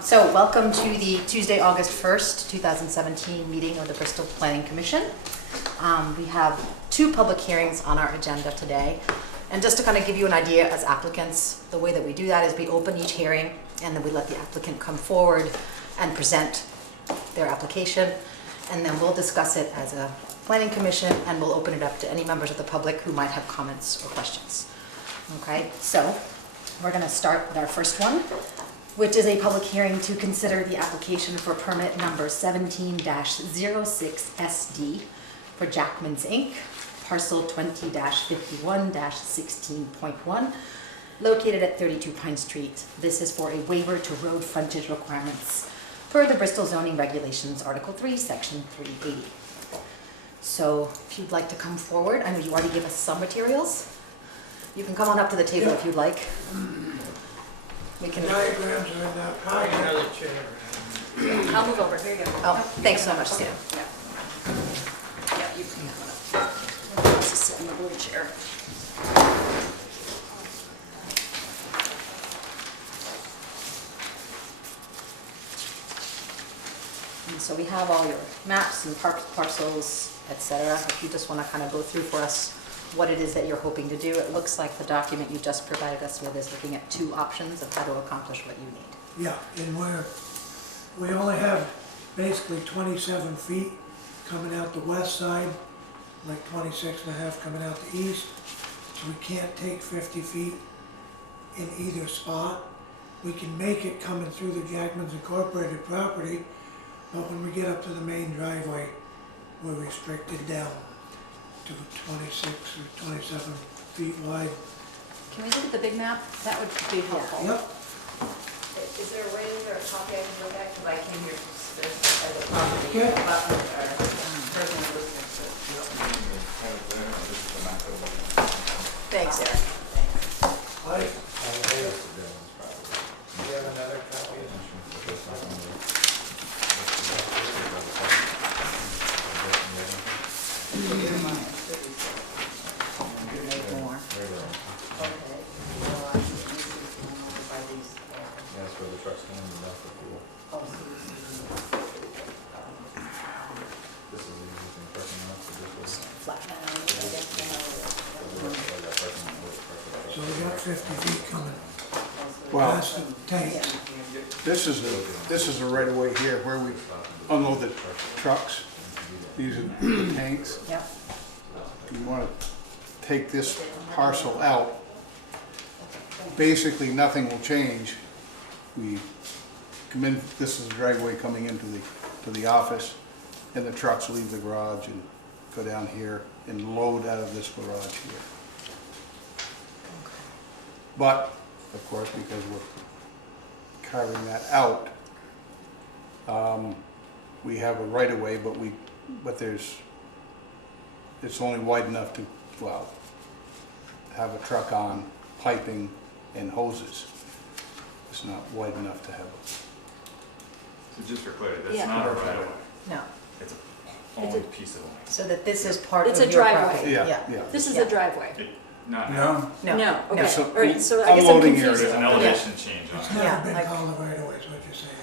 So welcome to the Tuesday, August 1st, 2017 meeting of the Bristol Planning Commission. We have two public hearings on our agenda today. And just to kind of give you an idea as applicants, the way that we do that is we open each hearing and then we let the applicant come forward and present their application. And then we'll discuss it as a planning commission and we'll open it up to any members of the public who might have comments or questions. Okay, so we're going to start with our first one, which is a public hearing to consider the application for permit number 17-06SD for Jackman's Inc., Parcel 20-51-16.1, located at 32 Pine Street. This is for a waiver to road frontage requirements per the Bristol zoning regulations, Article 3, Section 380. So if you'd like to come forward, I know you already gave us some materials. You can come on up to the table if you'd like. We can. Diagrams are in that pile. Another chair. I'll move over. Here you go. Oh, thanks so much, Sue. Yeah, you can come up. Let's just sit in the little chair. And so we have all your maps and parcels, etc. If you just want to kind of go through for us what it is that you're hoping to do. It looks like the document you just provided us with is looking at two options of how to accomplish what you need. Yeah, and we only have basically 27 feet coming out the west side, like 26.5 coming out the east. So we can't take 50 feet in either spot. We can make it coming through the Jackman's Incorporated property, but when we get up to the main driveway, we're restricted down to 26 or 27 feet wide. Can we look at the big map? That would be helpful. Yep. Is there a way or a copy I can look at? Because I came here to this as a property. Yeah. Thanks, Eric. Do you have another copy? So we got 50 feet coming. Well, Past the tank. this is the right of way here where we unload the trucks. These are the tanks. Yep. You want to take this parcel out. Basically, nothing will change. We come in. This is the driveway coming into the office, and the trucks leave the garage and go down here and load out of this garage here. But, of course, because we're carving that out, we have a right-of-way, but it's only wide enough to, well, have a truck on piping and hoses. It's not wide enough to have a... So just for clarity, that's Yeah. not a right of way. No. It's a owned piece of land. So that this is part It's of a your driveway. property. Yeah. This is Yeah. the driveway. Not now. No? No. Okay. It's a All right, so I guess I'm unloading area. confused. There's an elevation change on It's it. never Yeah, been like- called a right away, is what you're saying.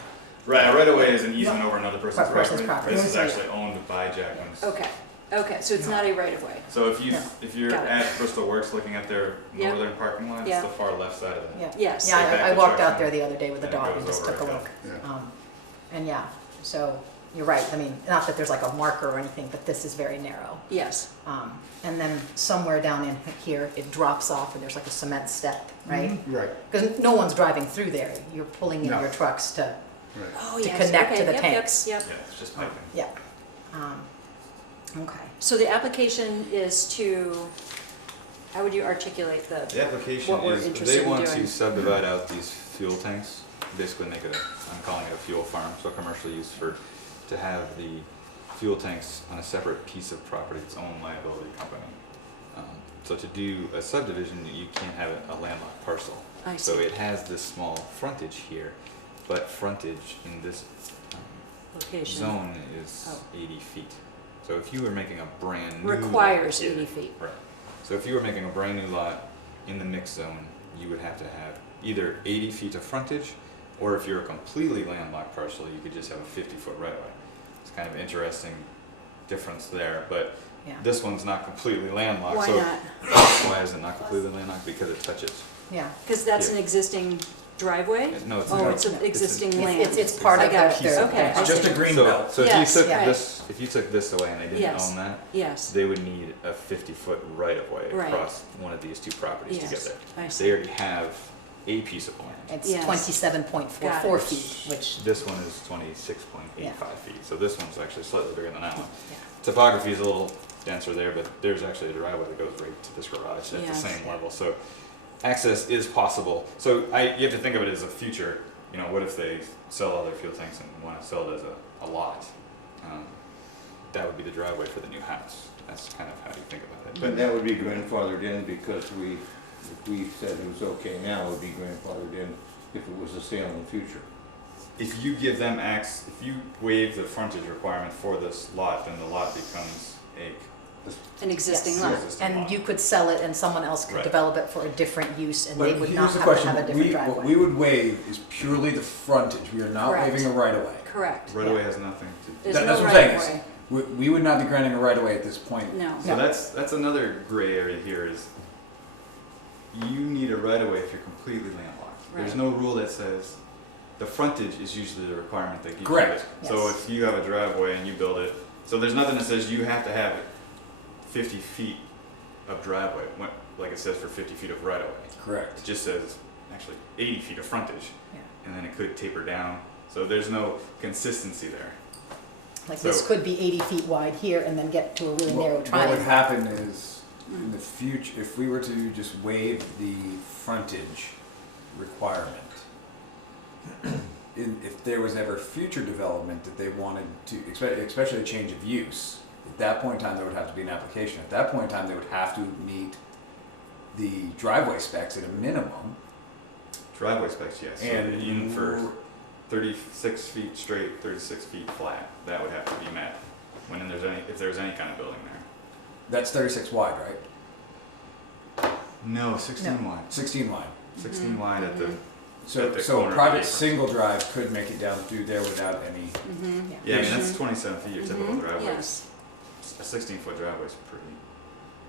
Right, a right of way is an easement over another person's Person's property. property. This is actually owned by Jackman's. Okay, okay, so it's not a right of way. So if No. you're Got it. at Bristol Works looking at their Yeah. northern parking lot, Yeah. it's the far left side of that. Yeah. Yes. Yeah, Back I to walked out Jackson, there the other day with the and it dog and goes just over took a a look. hill. And yeah, so you're right. I mean, not that there's like a marker or anything, but this is very narrow. Yes, And then somewhere down in here, it drops off and there's like a cement step, right? Right, Because no one's driving through there. You're pulling in No. your trucks to, right. oh, To yes, connect okay, to the yep, tanks. Yep, Yeah, yep. it's just piping. yeah. Okay. So the application is to, how would you articulate The the, application What we're is, interested they in want doing. to subdivide out these fuel tanks, basically make it I'm calling it a fuel farm, so commercial use to have the fuel tanks on a separate piece of property, its own liability company. So to do a subdivision, you can't have a landlocked parcel. I So see. it has this small frontage here, but frontage in this location? zone is Oh. 80 feet. So if you were making a brand new Requires lot, 80 feet. Right. So if you were making a brand new lot in the mixed zone, you would have to have either 80 feet of frontage Or if you're a completely landlocked parcel, you could just have a 50-foot right of way. It's kind of interesting difference there, but Yeah. this one's not completely landlocked. Why so not? Why is it not completely landlocked? Because it touches. Yeah. Because that's Yeah. an existing driveway? No, it's Oh, not. it's an existing It's, land. it's part I of got their, it. Okay, I It's just see. a green So, belt. so if Yes, you took yeah. if you took this away and they didn't Yes. own that, Yes, they would need a 50-foot right of way Right. across one of these two properties to get yes, there. I They see. already have a piece of land. it's Yes. 27.44 Got it. feet, which, This one is 26.85 feet, so this one's actually slightly bigger than that one. yeah. Topography is a little denser there, but there's actually a driveway that goes right to this garage at the Yes. same level, so access is possible. So you have to think of it as a future, you know, what if they sell all their fuel tanks and want to sell it as a lot? That would be the driveway for the new house. That's kind of how you think about it. But that would be grandfathered in because if we said it was okay now, it would be grandfathered in if it was a sale in the future. If you give them if you waive the frontage requirement for this lot, then the lot becomes An existing Yes. lot. existing And lot. you could sell it and someone else could Right. develop it for a different use and they But would here's not the have to question, have a different what we driveway. would waive is purely the frontage, we are not Correct. waiving a right of way. Correct. Right away has nothing to do. There's That's no what I'm right saying, of is way. we would not be granting a right of way at this point. No. So No. that's another gray area here is you need a right of way if you're completely landlocked. There's Right. no rule that says the frontage is usually the requirement that gives you Correct. it. So Yes. if you have a driveway and you build it, so there's nothing that says you have to have 50 feet of driveway, like it says for 50 feet of right of way. It Correct. just says actually 80 feet of frontage, Yeah. and then it could taper down. So there's no consistency there. Like this So- could be 80 feet wide here and then get to a really narrow What would triangle. happen is, in the future, if we were to just waive the frontage requirement, if there was ever future development that they wanted to, especially a change of use, at that point in time, there would have to be an application. At that point in time, they would have to meet the driveway specs at a minimum. Driveway specs, yes. So And even for 36 feet straight, 36 feet flat, that would have to be met if there's any kind of building there. That's 36 wide, right? No, 16 No. wide. 16 wide. 16 wide at the, So, At the so corner of private the apron. single drive could make it down through there without any. Mm-hmm. yeah, I mean, that's 27 feet, your typical driveway. Yes. A 16-foot driveway is pretty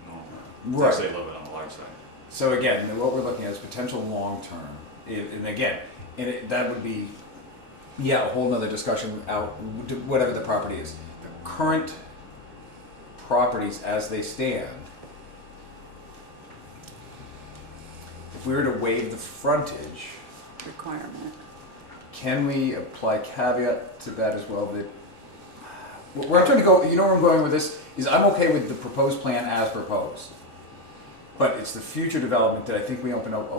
normal. Right. It's actually a little bit on the large side. So again, what we're looking at is potential long-term, and again, that would be, yeah, a whole nother discussion out, whatever the property is. The current properties as they stand, if we were to waive the frontage, Requirement. can we apply caveat to that as well, that, where I'm trying to go, you know where I'm going with this, is I'm okay with the proposed plan as proposed. But it's the future development that I think we open up,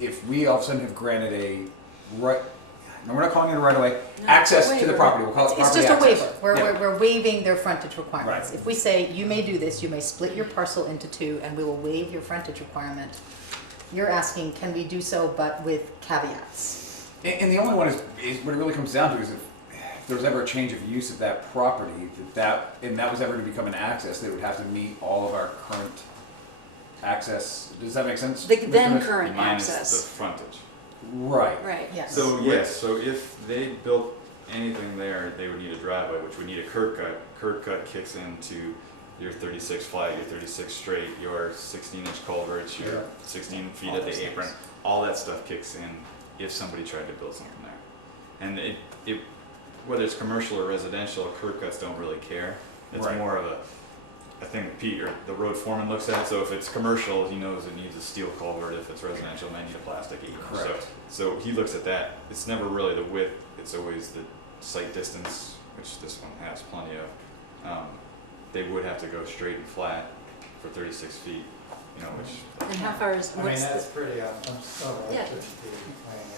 if we all of a sudden have granted a right, no, we're not calling it a right of way, No, access it's a to the waiver. property, we'll call it It's property just a access. waiver. We're, Yeah. we're waiving their frontage requirements. Right. If we say, you may do this, you may split your parcel into two and we will waive your frontage requirement, you're asking, can we do so but with caveats? And the only one is what it really comes down to is if there was ever a change of use of that property, and that was ever to become an access, they would have to meet all of our current access. Does that make sense? The Mr. then Miss? current Minus the access. frontage. Right. Right. Yes. So yes, so if they built anything there, they would need a driveway, which would need a curb cut. Curb cut kicks into your 36 flat, your 36 straight, your 16-inch culverts, your Yeah. 16 feet All at the those apron. things. All that stuff kicks in if somebody tried to build something there. And it whether it's commercial or residential, curb cuts don't really care. It's Right. more of a thing that Pete or the road foreman looks at. So if it's commercial, he knows it needs a steel culvert. If it's residential, it might need a plastic apron. Correct. So he looks at that. It's never really the width. It's always the site distance, which this one has plenty of. They would have to go straight and flat for 36 feet, you know, which And how far is, I mean, what's that's the, pretty, I'm sorry, Yeah.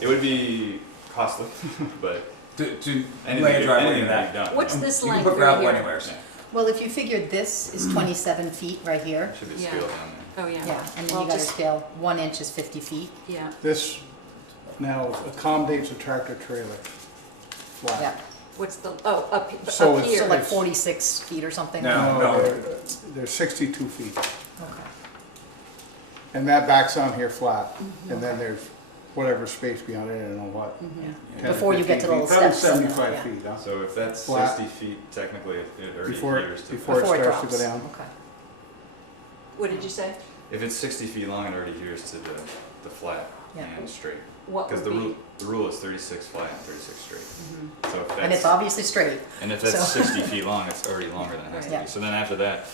it would be costly, but To anything, lay a driveway anything into can that. be done. what's you know. this You can length put right gravel here? anywhere. Yeah, Well, if you figured this is 27 feet right here, should be Yeah. scaled down there. Oh, yeah. yeah, and then Well, you gotta just- scale, 1 inch is 50 feet. Yeah. This now accommodates a tractor trailer Yeah, flat. What's the, oh, up So up it's- so here. like 46 feet or something? No. They're 62 feet. Okay. And that backs on here flat. And then there's whatever space beyond it, I don't know what. Yeah. 10, Before you get to the 15 little feet, probably steps and the- 75 yeah. feet, huh? So if that's Flat. 60 feet, technically it already Before, adheres to. before it starts to go drops. down. Okay. What did you say? If it's 60 feet long, it already adheres to the flat Yeah. and straight. What Because would be? the rule is 36 flat and 36 straight. Mhm. So if And it's that's, obviously straight. and if that's so- 60 feet long, it's already longer than it has to Yeah. be. So then after that,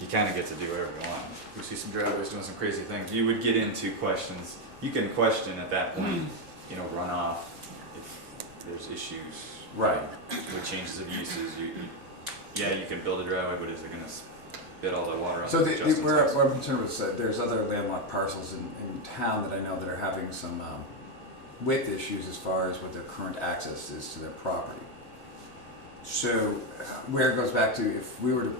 you kind of get to do whatever you want. We see some driveways doing some crazy things. You would get into questions. You can question at that point, you know, runoff, if there's issues. Right. With changes of uses, yeah, you can build a driveway, but is it gonna spit all the water out? So just in where time? I'm concerned with, there's other landlocked parcels in town that I know that are having some width issues as far as what their current access is to their property. So where it goes back to, if we were to,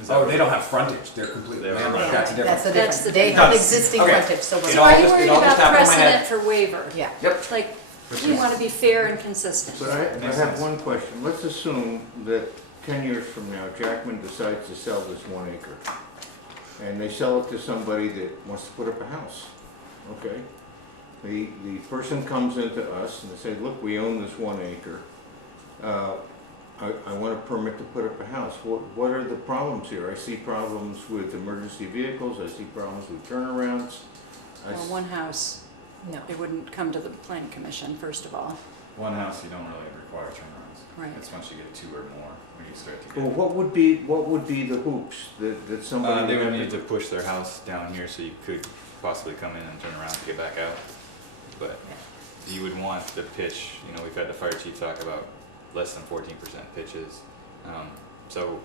Is that oh, what- they don't have frontage, they're completely They don't. landlocked, that's a different. That's the That's difference. the They difference. have existing Okay. frontage, so It we're, So all are you just- it worried all just about happened in my head. precedent for waiver? yeah. Yep. Like, Which we is- want to be fair and consistent. But I Makes have sense. one question. Let's assume that 10 years from now, Jackman decides to sell this 1 acre. And they sell it to somebody that wants to put up a house, okay? The person comes into us and they say, look, we own this 1 acre. I want a permit to put up a house. What are the problems here? I see problems with emergency vehicles, I see problems with turnarounds. I Well, s- one house, No. it wouldn't come to the planning commission, first of all. One house, you don't really require turnarounds. Right. It's once you get 2 or more, when you start to get. Well, what would be the hoops that somebody? They would have need to push their house down here so you could possibly come in and turn around and get back out. But you would want the pitch, you know, we've had the fire chief talk about less than 14% pitches. So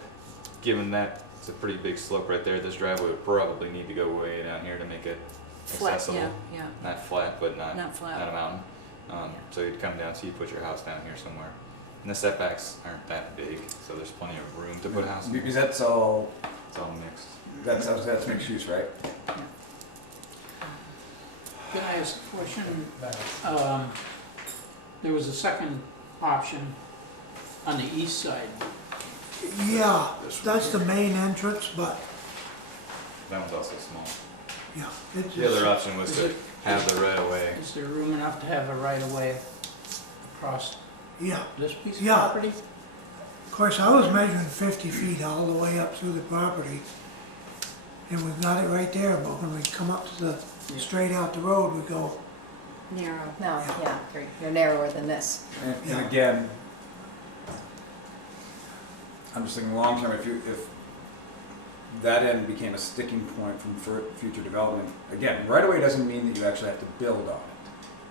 given that it's a pretty big slope right there, this driveway would probably need to go way down here to make it Flat, accessible. yeah, yeah, Not flat, but not not flat. a mountain. So you'd come down, so you put your house down here somewhere. And the setbacks aren't that big, so there's plenty of room to put a house in. Because that's all, It's all mixed. that's mixed use, right? Can I ask a question? There was a second option on the east side. Yeah, that's the main entrance, but, That one's also small. yeah, it's The other just, option was to have the right of way. Is there room enough to have a right-of-way across yeah. this piece of Yeah. property? Of course, I was measuring 50 feet all the way up through the property. And we've got it right there, but when we come up to the, straight out the road, we go, Narrow. No, yeah, you're narrower than this. And Yeah. again, I'm just thinking long term, if that end became a sticking point from future development, again, right away doesn't mean that you actually have to build on it.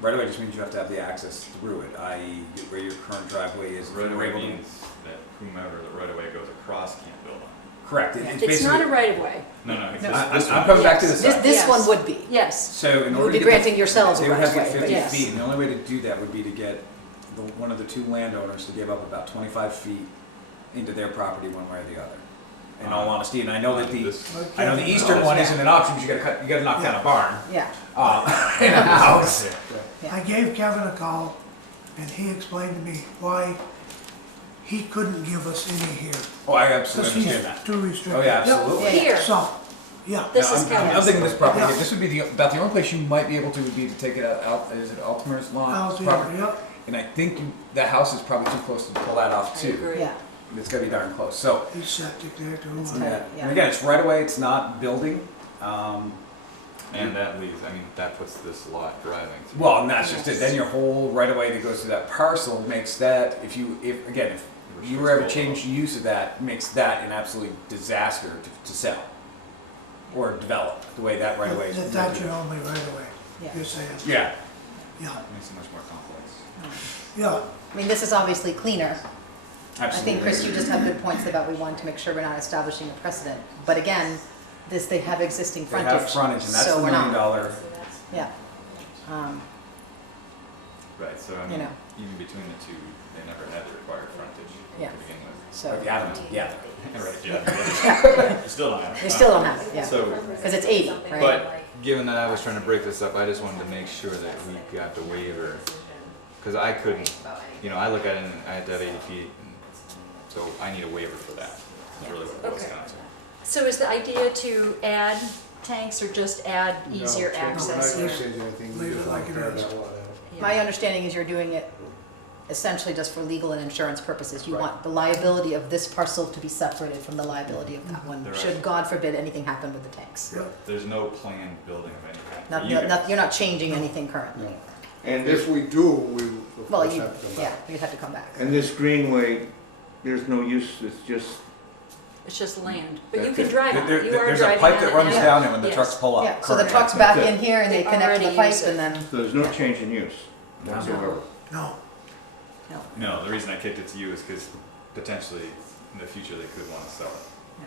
Right away just means you have to have the access through it, i.e. where your current driveway is. if Right you of were way able to- means that whomever the right of way goes across can't build on. Correct, Yeah. it's It's not a basically, right-of-way, No, no, it's No. this I'm one. coming back to this This, side. this Yes. one would be. yes. So in You order would be to get granting yourselves they a would have to right get of way, 50 but yes. feet, and the only way to do that would be to get one of the two landowners to give up about 25 feet into their property one way or the other. In all honesty, and I know that I know the eastern one isn't an option, because you gotta knock down a barn. Yeah, In a house. Yeah. I gave Kevin a call, and he explained to me why he couldn't give us any here. Oh, I Because absolutely he's understand that. too restricted. Oh, yeah, absolutely. Yeah, yeah. Here, So, yeah, this Now, is I'm Kevin's. thinking this property, Yeah. this would be about the only place you might be able to would be to take it out, is it Altimer's lawn out there, property? yep. And I think that house is probably too close to pull that off I too. agree. yeah. It's gotta be darn close, so. He's septic there too. It's huh? tight. Yeah. Yeah. And again, it's right away, it's not building. And that leaves, I mean, that puts this lot driving through. Well, and that's just it, then your whole right of way that goes to that parcel makes that, if you were ever change the use of that, makes that an absolute disaster to sell. Or develop, the way that right of way is. That's your only right of way, Yeah. you're saying, Yeah, yeah, Makes it much more complex. yeah. I mean, this is obviously cleaner. I absolutely. think, Chris, you just have good points about we want to make sure we're not establishing a precedent. But again, they have existing They frontage. have frontage, and that's so the we're $1 not. million. Yeah. Right, so I You mean, know. even between the two, they never had the required frontage Yeah. to begin with. So, Yeah. Right, yeah. You still don't have it. they still don't have it, yeah. So, Because it's 80, right? but given that I was trying to break this up, I just wanted to make sure that we got the waiver. Because I couldn't, you know, I look at it and I had to have 80 feet, and so I need a waiver for that. That's really what it boils Okay. down to. So is the idea to add tanks or just add easier access No, here? change anything. We Leave just it like want to it tear is. that lot out. My understanding is you're doing it essentially just for legal and insurance purposes. You want the liability of this parcel to be separated from the liability of that one, Right. should God forbid anything happen with the tanks. There's no planned building of any kind. Not, for you guys. you're not changing anything currently. No. And If this, we do, we of Well, course you, have to come yeah, back. you'd have to come back. and this greenway, there's no use, it's just, It's just land, but you That's can it. drive on it. You are There's a driving pipe on that it runs now. down and when the Yes. trucks pull up. Yeah, so the currently. truck's back That's in here and they They connect to the already pipe use it. and then, there's no change in use whatsoever. No, no. No, the reason I kicked it to you is because potentially in the future they could want to sell it. Yeah.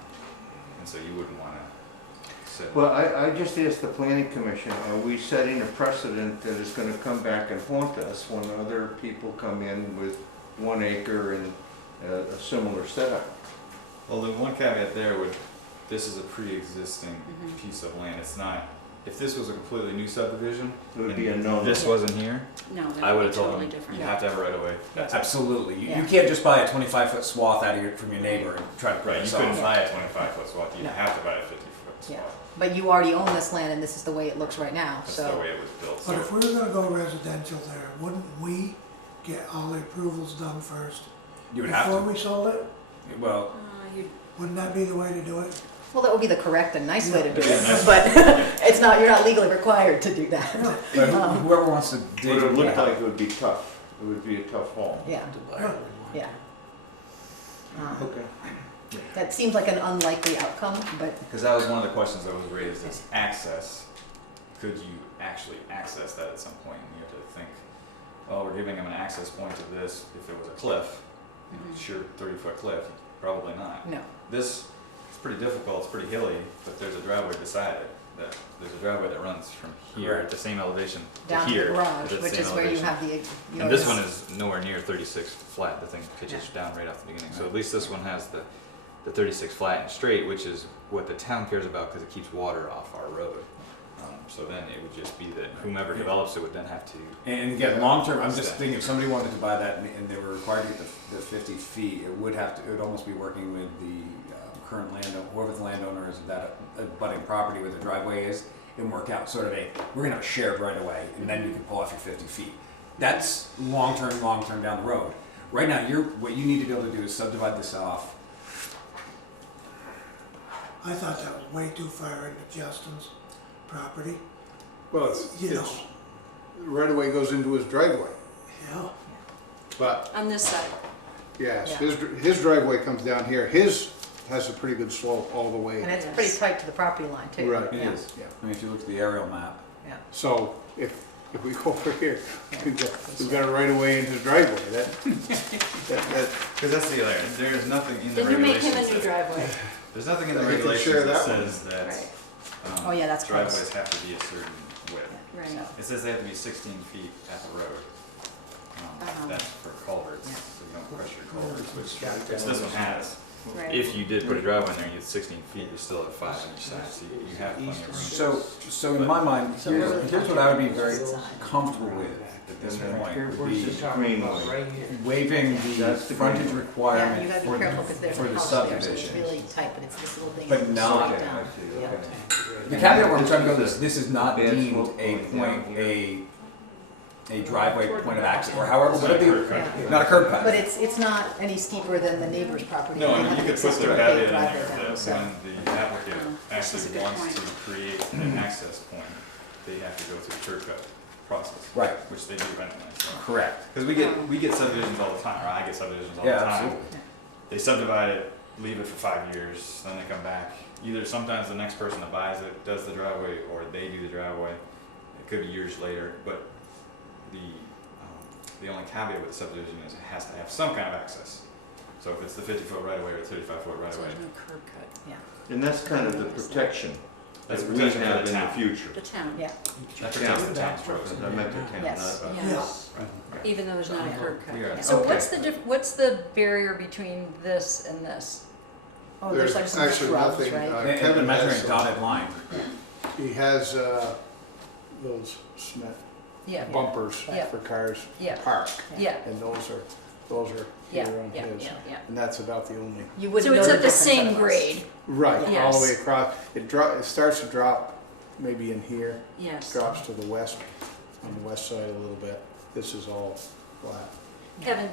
And so you wouldn't want to sit. Well, I just asked the planning commission, are we setting a precedent that is gonna come back and haunt us when other people come in with 1 acre and a similar setup? Well, the one caveat there would, this is a pre-existing Mhm. piece of land. It's not, if this was a completely new subdivision, It would be a and no. this wasn't here, No, I that would would have be told totally them, different. you have to have a right of way. That's it. Absolutely. You Yeah. can't just buy a 25-foot swath out of your, from your neighbor and try to put Right, you this couldn't off. buy a 25-foot swath, you'd No. have to buy a 50-foot Yeah. swath. But you already own this land and this is the way it looks right now, That's the so. way it was built. but So if we were gonna go residential there, wouldn't we get all the approvals done first? You would have Before to. we sold it? Well, Wouldn't that be the way to do it? Well, that would be the correct and nice way to do Yeah, it, nice. but it's not, you're not legally required to do that. but whoever wants to But dig. it looked Yeah. like it would be tough. It would be a tough haul. Yeah, yeah. Okay. That seems like an unlikely outcome, but because that was one of the questions that was raised, is access. Could you actually access that at some point? And you have to think, well, we're giving them an access point to this. If it was a cliff, you know, sheer 30-foot cliff, probably not. no. This is pretty difficult, it's pretty hilly, but there's a driveway beside it. There's a driveway that runs from here Correct. at the same elevation Down to here. the garage, at the which same is where you elevation. have the. And this yours. one is nowhere near 36 flat, the thing pitches down right off the beginning. So at least this one has the 36 flat and straight, which is what the town cares about because it keeps water off our road. So then it would just be that whomever develops it would then have to. And again, long-term, I'm just thinking if somebody wanted to buy that and they were required to get the 50 feet, it would almost be working with the current landowner, whoever the landowner is of that abutting property where the driveway is, and work out sort of we're gonna have a shared right away, and then you can pull off your 50 feet. That's long-term down the road. Right now, what you need to be able to do is subdivide this off. I thought that was way too far into Justin's property. Well, You know. it's, right away goes into his driveway, Yeah, but, On this side. yes, Yeah. his driveway comes down here, his has a pretty good slope all the way. And it's pretty tight to the property line too. Right. Yeah. Yeah. I mean, if you look at the aerial map. Yeah. So if we go over here, we've got a right of way in his driveway, that, Because that's the other, there's nothing in the Then you make regulations. him a new driveway. There's nothing in the You can regulations share that that one. says that Right. Oh, yeah, that's close. driveways have to be a certain width. Right. So, It says they have to be 16 feet at the road. That's for culverts, Yeah. so you don't crush your culverts, which this one has. Right. If you did put a driveway in there, you had 16 feet, you still have 5 on each side, so you have plenty of room. So in my mind, here's what I would be very comfortable with at this point, would be waiving the That's the frontage green. Yeah, requirement you gotta for be careful because the, there's for a the house there, so it's subdivision. really tight, but it's this little thing. But that not- slope Okay, down. I see, Yeah. okay. The caveat where I'm trying to go is this is not Bad deemed slope a going point, down here. a driveway point of access, or however, whatever the, Yeah. not a curb cut. But it's not any steeper than the neighbor's property. No, They I mean, have you an could put existing their paved caveat in driveway there down, that so. when the applicant This is a actually good wants point. to create an access point, they have to go through the curb cut process. Right. Which they do anyway, so. Correct. Because we get subdivisions all the time, or I get subdivisions all Yeah, the time. absolutely. They subdivide it, leave it for 5 years, then they come back. Either sometimes the next person that buys it does the driveway, or they do the driveway. It could be years later, but the only caveat with the subdivision is it has to have some kind of access. So if it's the 50-foot right of way or 35-foot right So of way, there's no curb cut. Yeah, And that's kind of the protection that's that a we protection for have the in the town. future. The town, yeah, That protects the town's roads. I meant the town, Yes. not us. yes, Right. even though there's not a curb We are- cut. So Okay. what's the barrier between this and this? oh, there's like some actually shrubs, nothing, right? And Kevin imagine has a some- dotted line. He has, those cement Yeah, bumpers Yeah. for cars Yeah. park, yeah, and those are those are here Yeah, on yeah, his. yeah, yeah. And that's about the only, You wouldn't So know it's the at the difference same otherwise. grade, right, all Yes. the way across. It starts to drop maybe in here, yes. drops to the west, on the west side a little bit. This is all flat. Kevin,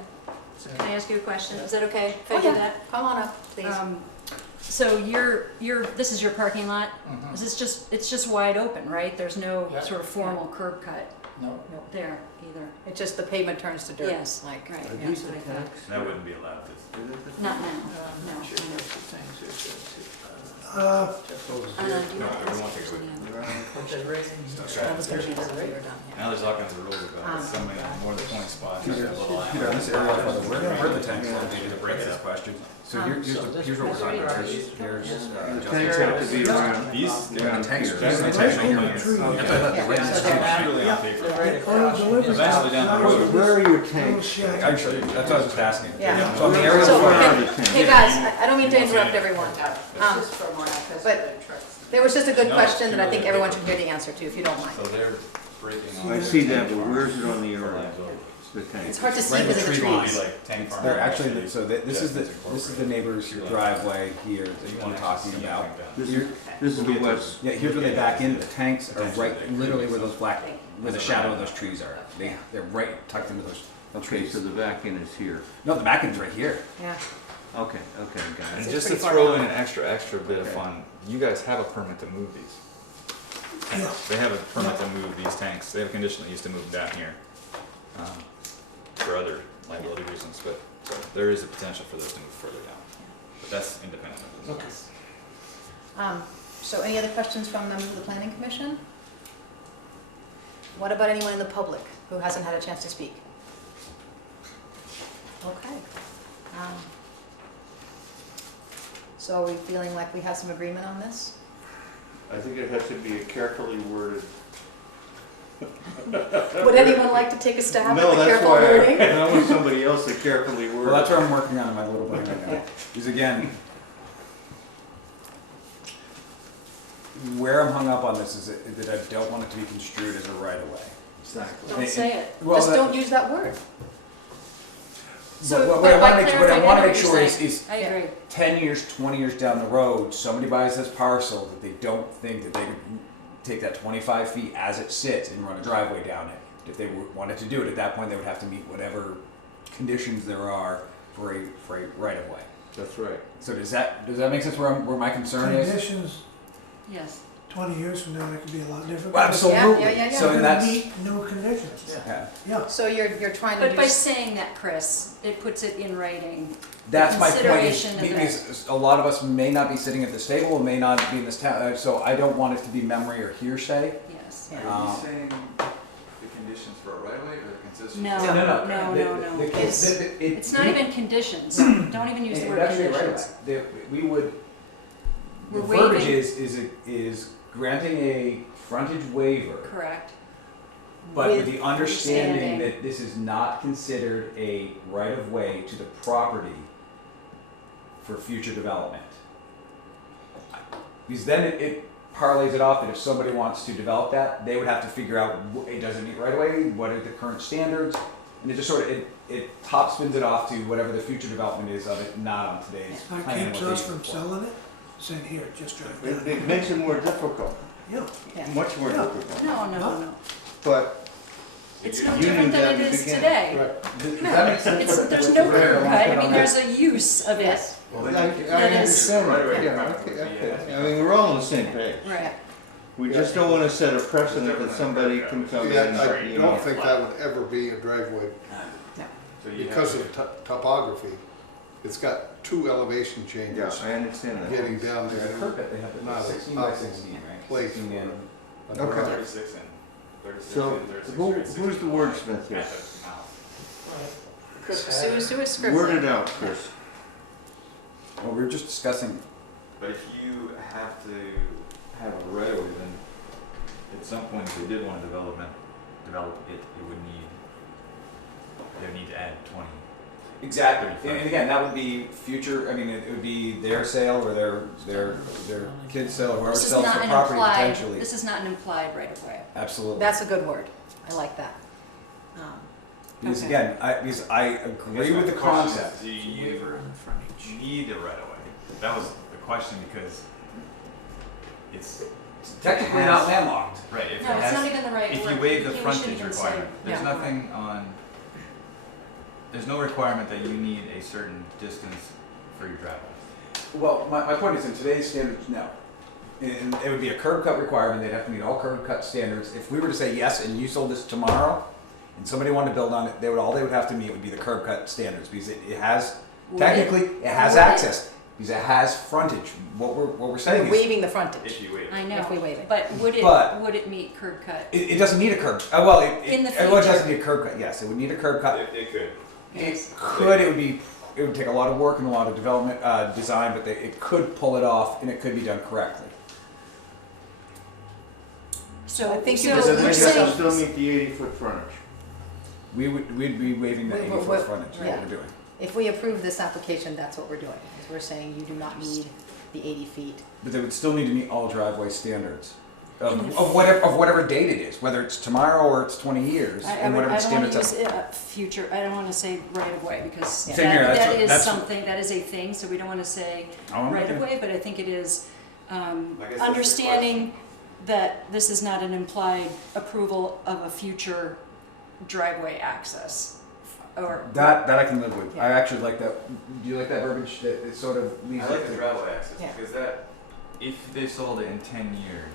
can I ask you a question? Is that okay if I Oh, do yeah. that? Come on up, please. So this is your parking lot? Mhm. Is this it's just wide open, right? There's no Yeah. sort of formal curb cut No. there either? It's just the pavement turns to dirt. Yes, Like, right, yeah. that's what I thought. That wouldn't be allowed, Not now, No. no. Sure, there's the things, there's the, Uh, Do you want No, this everyone takes question? what's that rating? that was gonna be this when we were done, yeah. Now there's all kinds of rules about so many, more than 20 spots. Peter, there's a little Peter, on this area, where are the tanks Yeah. located to break this question? So here's So this here's what we're talking about. is- Here's, The tanks have to be around. These, the tanks are. That's the the tanks tanks are are here. here. That's what I thought, Yeah. the red Yeah. is So here. they're- really Yeah. on paper. Oh, delivery. Eventually down the road. Where are your Little tanks? shed. Actually, that's what I was just asking. Yeah. So on the aerial So, Where photo, are the tanks? Hey guys, I don't mean to interrupt everyone. This is for my, because but- the trucks. There was just a good No, question that I think purely everyone paper. should hear the answer to, if you don't mind. So they're breaking on. I see that, but where's it on the area? The It's tanks? hard to see Right in the because of the tree line. trees. Like tank farm. they're actually, so this is the neighbor's driveway here that You we're want talking about. This Here- is, this is the west. Yeah, here's where they back in, the tanks are right, literally where those black, where the shadow of those trees are. They're right tucked into those Okay, trees. so the back end is here. No, the back end's right here. Yeah. Okay, got And it. just to pretty far throw down. in an extra bit of fun, you guys have a permit to move these. Yeah. They have a permit to move these tanks. They have a condition that used to move down here for other liability reasons, but so there is a potential for those to move further down. But that's independent of this. So any other questions from members of the planning commission? What about anyone in the public who hasn't had a chance to speak? Okay. So are we feeling like we have some agreement on this? I think it has to be a carefully worded. Would anyone like to take a stab at No, the that's careful why wording? I want somebody else to carefully word. Well, that's what I'm working on in my little brain right now. Because again, where I'm hung up on this is that I don't want it to be construed as a right of way. Exactly. Don't say it. Well, Just that- don't use that word. So, what but I by want to make, what I clarifying, want I to know make what sure you're is, saying. is I agree. 10 years, 20 years down the road, somebody buys this parcel that they don't think that they could take that 25 feet as it sits and run a driveway down it. If they wanted to do it, at that point, they would have to meet whatever conditions there are for a right of way. That's right. So does that make sense where my concern is? Conditions, Yes. 20 years from now, it could be a lot different. Well, absolutely. Yeah. So You're and gonna that's meet new conditions. yeah. Yeah. So you're trying to But by do, saying that, Chris, it puts it in writing. That's my point. Is Consideration of because a lot of us may not be sitting at this table, may not be in this town, so I don't want it to be memory or hearsay. Yes. Yeah. Are you saying the conditions for a right of way or the conditions? No, No, no, no. It's not even conditions. Don't even use the word conditions. We would. We're The verbiage waiving. is granting a frontage waiver, Correct. but with With the understanding understanding. that this is not considered a right of way to the property for future development. Because then it parlays it off that if somebody wants to develop that, they would have to figure out, it doesn't meet right away, what are the current standards? And it just sort of, it top spins it off to whatever the future development is of it, not on today's That plan. keeps what they us from look for. selling it, saying, here, just drive It, down. it makes it more difficult, Yeah. yeah. much more Yeah. difficult. No. But It's no You different knew that than in it the is beginning. today. Does that make sense? It's, What- there's what no the way curb I cut. want to I put mean, on there's that? a use of it. Yes. I That is- understand Right that, away yeah, from okay, property, okay. yeah. I mean, we're all on the same page. Right. We just don't wanna set a precedent that somebody can come in Yeah, and, I you know. don't think that would ever be a driveway So you because have of topography. It's got two elevation Yeah, changes I understand that. getting down The there. curb cut, they have Not a 16 by optimal 16, right? place 16 in. for a Okay. drive. 36 and 36 So, and 36 who- or who's the wordsmith here? at the mouth. Sue is scribbling. Word it out, Chris. Well, we were just discussing, But if you have to have a right of way, then at some point, if they did want to develop it, they would need to add 20. exactly, and again, that would be future, I mean, it would be their sale or their kid's sale, or whoever This is sells not the an property implied, potentially. this is not an implied right of way. Absolutely. That's a good word. I like that. Because Okay. again, because I agree with the concept. Do you Waiver and frontage. need a right of way? That was the question because it's It's technically not landlocked. right. If No, it it's has, not even the right if word. you waive the We shouldn't frontage even say- requirement, there's yeah. nothing on. There's no requirement that you need a certain distance for your driveway. Well, my point is in today's standards, no. And it would be a curb cut requirement, they'd have to meet all curb cut standards. If we were to say yes and you sold this tomorrow and somebody wanted to build on it, all they would have to meet would be the curb cut standards because it has, Would technically, it has Would it? access. Because it has frontage. What we're saying We're is, waiving the frontage. If you waive. I know. If we waive it. But would But- it meet curb cut? it doesn't need a curb, well, In the it doesn't future. need a curb cut, yes, it would need a curb cut. It could. Yes. It would take a lot of work and a lot of development, design, but it could pull it off and it could be done correctly. So I think so you just- we're Doesn't saying, still meet the 80-foot frontage. We'd be waiving the We're- 80-foot we're- frontage, yeah. what we're doing. If we approve this application, that's what we're doing. Is we're saying you do not need the 80 feet. But they would still need to meet all driveway standards In the of whatever date it is, whether it's tomorrow or it's 20 years, I and don't whatever want standards. to use future, I don't want to say right of way because Same here, that is that's- something, that is a thing, so we don't want to say right of way, but I think it is I guess that's the understanding that this is not an implied approval of a future driveway access. Or, That I can live with. Yeah. I actually like that. Do you like that verbiage? That it sort of leaves I like it the to- driveway access Yeah. because that, if they sold it in 10 years,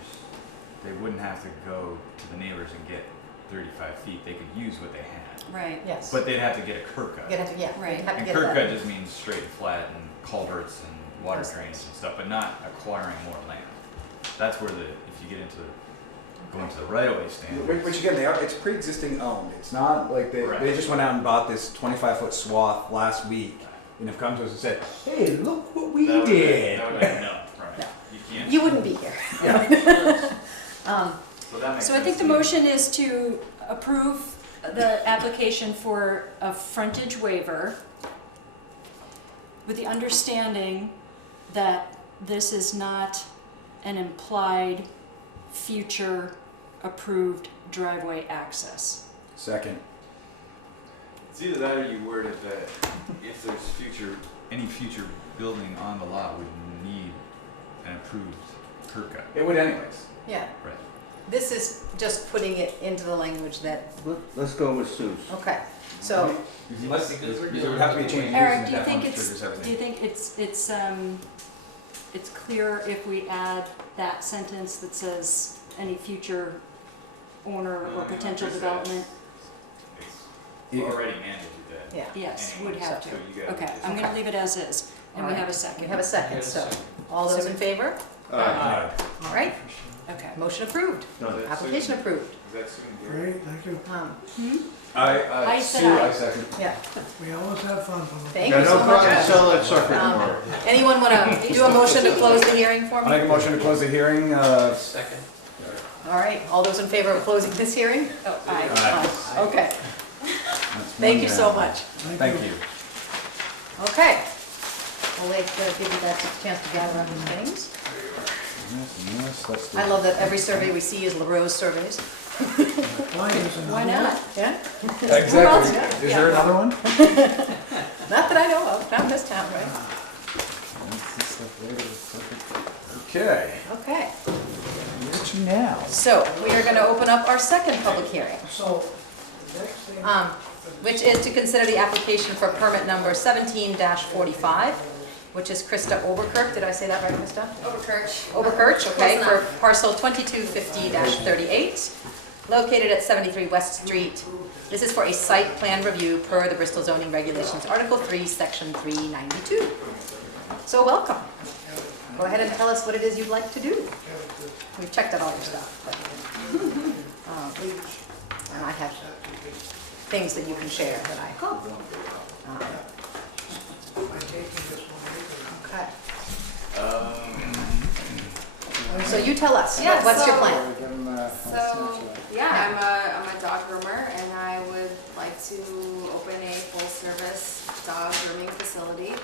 they wouldn't have to go to the neighbors and get 35 feet. They could use what they had, right, Yes. but they'd have to get a curb cut. You'd have to, yeah, Right. you'd have to And get curb that. cut just means straight and flat and culverts and water Those drains things. and stuff, but not acquiring more land. That's where if you get into going to the right of way standard. Which again, it's pre-existing owned. It's not like they Right. just went out and bought this 25-foot swath last week and have come to us and said, "Hey, look what we did." That would have been no, right? No. You can't. You wouldn't be here. So that makes so I think sense the to me. motion is to approve the application for a frontage waiver with the understanding that this is not an implied future approved driveway access. Second. It's either that or you word it that if there's any future building on the lot would need an approved curb cut. It would anyways. Yeah, Right. this is just putting it into the language that, Let's go with Sue's. okay, so, Unless because there would have to be a change in use Eric, and do you that think one it's, triggers do everything. you think it's clear if we add that sentence that says any future owner or potential development? It's already mandated that. yeah. Yes, Anyway, would have so to. you gotta Okay, just- I'm gonna leave it as is, and we All have a right. second. We have a second, so, all those in favor? Aye. All right, Okay. motion approved, No, Is that application soon? approved. Is that soon, Gary? Great, thank you. I said Sue, aye. I second. Yeah, We always have fun. thank Yeah, you so don't much. go and sell that sucker Um, tomorrow. Anyone want to do a motion to close the hearing for I make me? a motion to close the hearing. Second. All right, all those in favor of closing this hearing? Oh, aye. Aye. Okay, That's thank one you so down. much. Thank you. Okay. We'll give you that chance to gather up the things. Yes, that's the- I love that every survey we see is LaRose surveys. Why is another Why one? not? Yeah? Exactly. Is there another one? Not that I know of, not in this town, right? Okay. Okay, Where to now? so we are gonna open up our second public hearing, So, the next thing, which is to consider the application for permit number 17-45, which is Krista Oberkirk. Did I say that right, Krista? Oberkirch, okay, for parcel 2250-38, located at 73 West Street. This is for a site plan review per the Bristol zoning regulations, Article 3, Section 392. So welcome. Go ahead and tell us what it is you'd like to do. We've checked out all your stuff, but, and I have things that you can share that I hope. Okay. So you tell us, Yeah, what's your so- plan? So, yeah, I'm a dog groomer and I would like to open a full-service dog grooming facility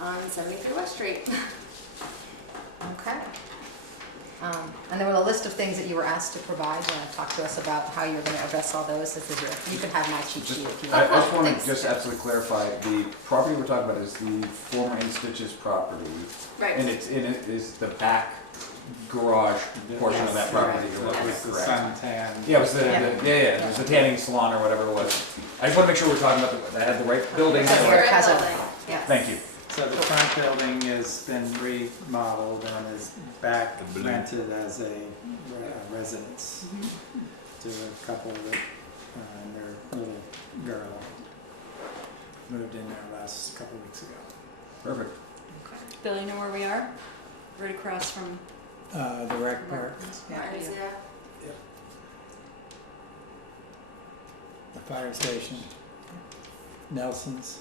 on 73 West Street. Okay. And And there were a list of things that you were asked to provide. You want to talk to us about how you're going to address all those? This is you can have my cheat sheet if you I want. just want to Thanks. just absolutely clarify, the property we're talking about is the former Eight Stitches property. Right. And it is the back garage portion of that Yes, property correct. you're looking Yes. at, The correct? suntan. Yeah, it was the, Yeah. it was the tanning salon or whatever it was. I just want to make sure we're talking about, that had the right building. That's That's where the it red has a- building. Yes. Thank you. So the front building has been remodeled and is back The blue. rented as a residence to a couple that, and their little girl moved in there last couple weeks ago. Perfect. Bill, you know where we are? Right across from. The rec park, Ours, yeah. the fire station, Nelson's,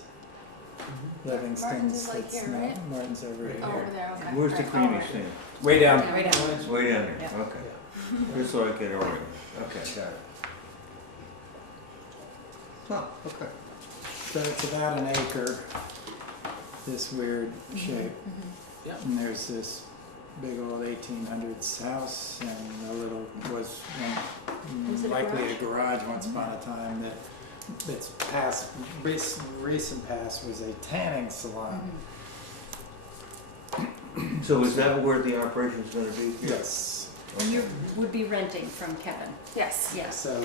Martin's Livingston's, is like it's here, not- right? Martin's over Oh, here. over there, okay. Where's the Right. cleaning Oh, stand? Way down. Right down. It's way down there, Yeah. okay. Just so I get oriented, okay. Got it. Oh, okay. So it's about an acre, this weird shape. Yeah. And there's this big old 1800s house and a little, was Was it a likely a garage once upon a time that, that's past, recent past was a tanning salon. So is that where the operation's gonna be? Yes. And you would be renting from Kevin? Yes. Yes. So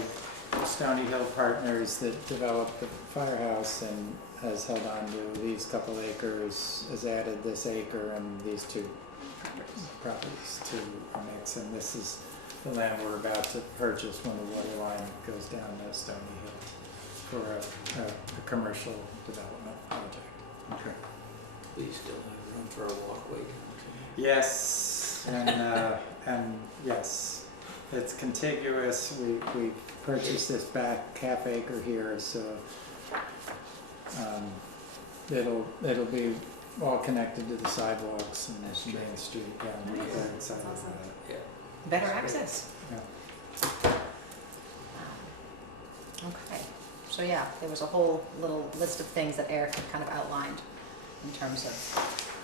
Stony Hill Partners that developed the firehouse and has held on to these couple acres, has added this acre and these two properties to a mix. And this is the land we're about to purchase when the water line goes down to Stony Hill for a commercial development project. Okay. We still have room for a walkway. Yes, and yes, it's contiguous. We purchased this back half acre here, so it'll be all connected to the sidewalks and the main street down the Nice. third side That's awesome. of that. Better access. Yeah. Okay, so yeah, there was a whole little list of things that Eric had kind of outlined in terms of,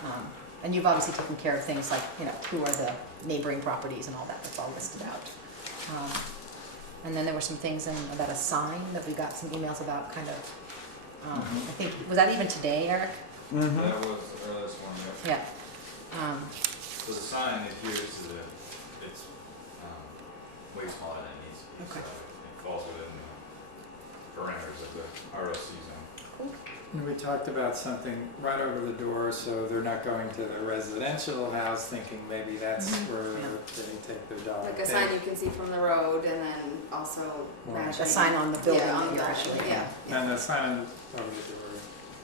and you've obviously taken care of things like, you know, who are the neighboring properties and all that, that's all listed out. And then there were some things about a sign that we got some emails about kind of, I think, was that even today, Eric? Mm-hmm. That was the earliest one, yep. Yeah. So the sign adheres to it's way smaller than it needs to be, Okay. so it falls within the parameters of the RSC zone. And we talked about something right over the door, so they're not going to the residential house thinking maybe that's where Yeah. they take their dog. Like a sign you can see from the road and then also Well, Like matching. a sign on the building Yeah, on that the you're building, actually, yeah. And the sign over the door,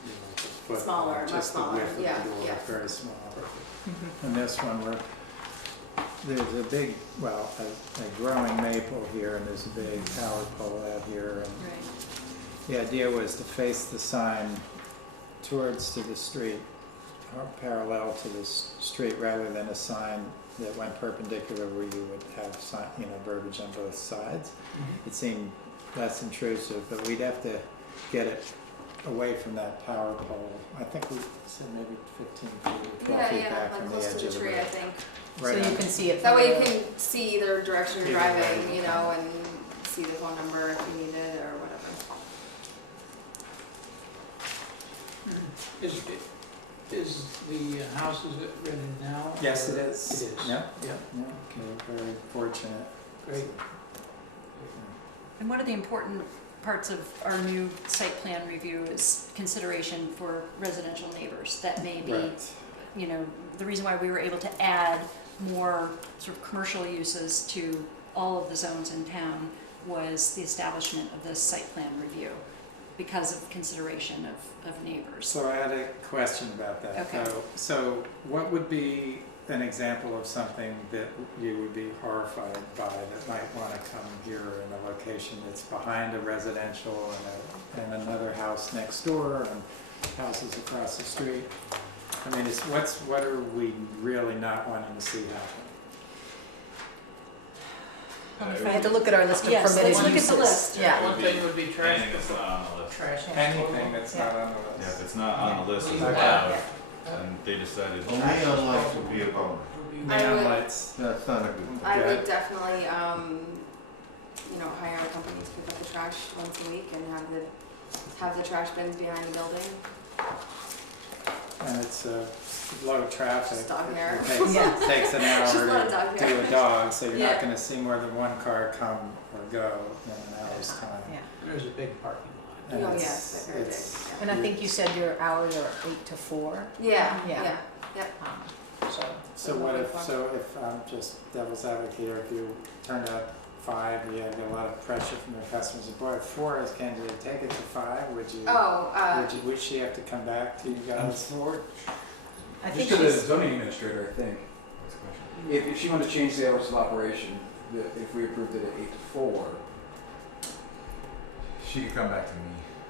you know, the foot, Smaller, much just the smaller, width of yeah, the door, yeah. very small. And this one, there's a big, well, a growing maple here, and there's a big power pole out here, and Right. the idea was to face the sign towards to the street, or parallel to the street, rather than a sign that went perpendicular where you would have sign, you know, verbiage on both sides. It seemed less intrusive, but we'd have to get it away from that power pole. I think we said maybe 15 feet or 12 Yeah, feet yeah, back from like the close edge to of the the tree, I road. think. so Right you on. can see it That from way the you road. can see either direction you're Either way driving, you you can. know, and see the phone number if you need it or whatever. Is the house is rented now? Yes, it or- is. It is. Yep, yep, yep. We're very fortunate. Great. And one of the important parts of our new site plan review is consideration for residential neighbors. That may be, Right. you know, the reason why we were able to add more sort of commercial uses to all of the zones in town was the establishment of this site plan review because of consideration of neighbors. So I had a question about that. Okay. So what would be an example of something that you would be horrified by that might want to come here in a location that's behind a residential and another house next door and houses across the street? I mean, what are we really not wanting to see happen? I had to look at our list of Yes, permitted let's uses. look at the list. Yeah. One thing would be trash. Anything that's not on the list. Trash. Anything that's not on the Yeah, list? if it's not on the list as Okay. allowed, and they decided. Only on life would be a bummer. Would be Neon lights. That's not a good. I Okay. would definitely, hire a company to pick up the trash once a week and have the trash bins behind the building. And it's low traffic. Just dog hair. It Yeah. takes an Just a lot hour of dog to hair. do a dog, so you're Yeah. not gonna see more than one car come or go in an hour's time. Yeah. There's a big parking lot. And Oh, it's- yes, they're very big, it's- yeah. And I think you said your hours are 8 to 4. Yeah, Yeah. yeah. So, So what if, just devil's advocate here, if you turned out 5, you had a lot of pressure from your customers, and boy, if 4 is, can you take it to 5, would you? Would she have to come back to you guys? I think Just to the she's, zoning administrator, I think, if she wanted to change the hours of operation, if we approved it at 8 to 4, She could come back to me.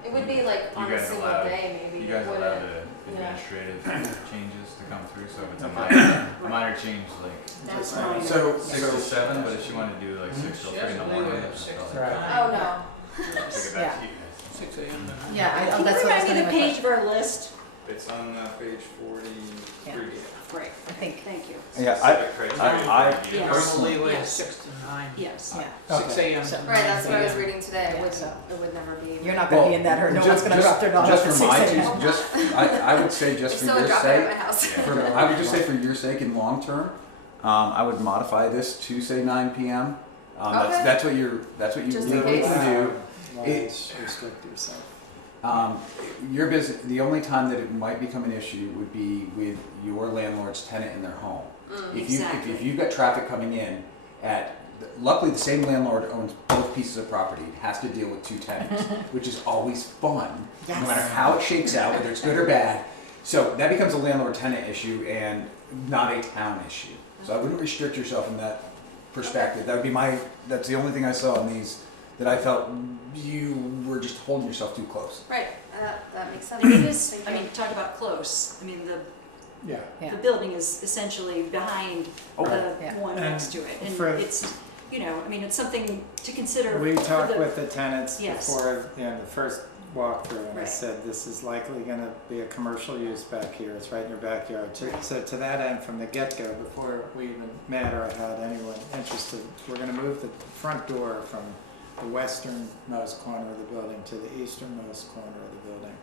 It would be like on a guys single allowed- day, maybe. You guys It allow wouldn't- the yeah. administrative changes to come through, so if it's a Okay. minor change, like That's Just fine. like- So- 6 to 7, but if she wanted to do like 6 till She 3 in the has to leave morning, at that's 6 all. to Right. 9. Oh, no. Take it back to you guys. 6 a.m. to 9. yeah, Can that's you what was remind gonna me be the my page question. of our list? It's on page 43. Great, I think, thank you. Yeah, Specific criteria. Yes. Normal leeway Yes. is 6 to 9. Yes. yeah. 6 a.m. So- to 9 Right, that's what I was p.m. reading today. Yeah, It so- would never be. You're not gonna be in that, or no one's gonna drop their dog just off at for 6 my a.m. I would say just If for someone your dropped it at my sake, house. I would just say for your sake in long term, I would modify this to say 9 p.m. Okay. That's what you Just in legally case. can do. Laws restrict yourself. Your business, the only time that it might become an issue would be with your landlord's tenant in their home. Exactly. If you've got traffic coming in luckily the same landlord owns both pieces of property, has to deal with 2 tenants, which is always fun, Yes. no matter how it shakes out, whether it's good or bad. So that becomes a landlord-tenant issue and not a town issue. So I wouldn't restrict yourself in that perspective. That would be that's the only thing I saw in these that I felt you were just holding yourself too close. Right, that makes sense. And it is, Thank I you. mean, talk about close, I mean, Yeah. Yeah. the building is essentially behind the Yeah. one And next to it. And for- it's, I mean, it's something to consider. We for talked the- with the tenants Yes. before, the first walkthrough, and I Right. said, this is likely gonna be a commercial use back here, it's right in your backyard. So to that end, from the get-go, before we even met or had anyone interested, we're gonna move the front door from the westernmost corner of the building to the easternmost corner of the building.